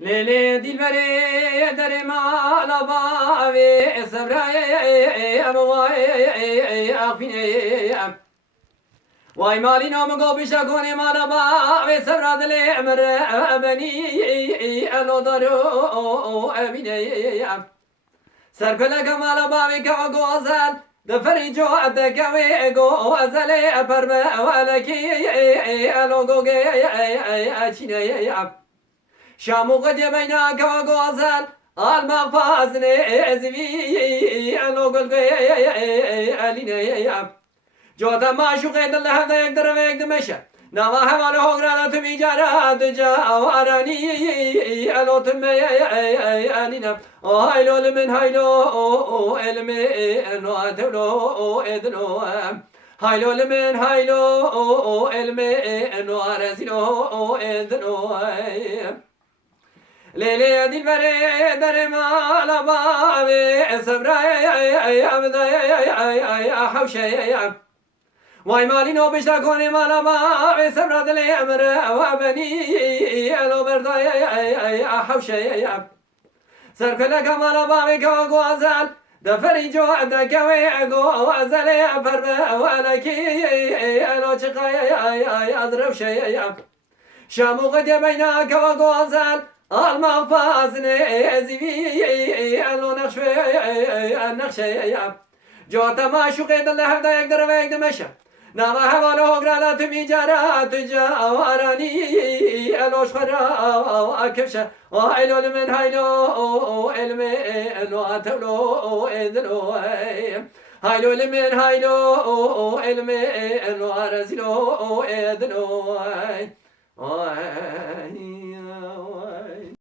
Lele dilbere derim alaba ve sebraya vay afine vay malino mu gobişa kone malaba ve sebra dile emre beni elodaro evine serkele kemalaba ve kava gozel دفري جو أدك ويجو أزلي أبرم ولكي ألوجو أشيني شامو قد بينك وغزل المغفازني أزوي ألوجو أليني جوتا ما شو قيد الله هذا يقدر ويقدر مشى نوا هوا هوغرا تبي جارا تجا واراني الو تمي انينا هايلو لمن هايلو المي انو ادلو ادلو هايلو لمن هايلو المي انو ارزلو ادلو ليلي دي البري درما لبابي صبرا يا ابدا يا حوشي وای مالینو بشتا کنی مالا ما سبرا دلی امر و بنی الو بردای حوشه سرکل کمالا با میکا گوازل دفری جو دکوی گوازل پر ولکی الو چقای ادروشه شامو قد بینا کوا گوازل المغفازنی ازوی الو نقشه جوتا ما شوقي دل هفدا يقدر ويقدر مشى نما هوا هوغرا تمي جارا تجا واراني الوش خرا اكفشه هايلو من هايلو علمي الو اتلو ادلو هايلو من هايلو علمي الو ارزلو ادلو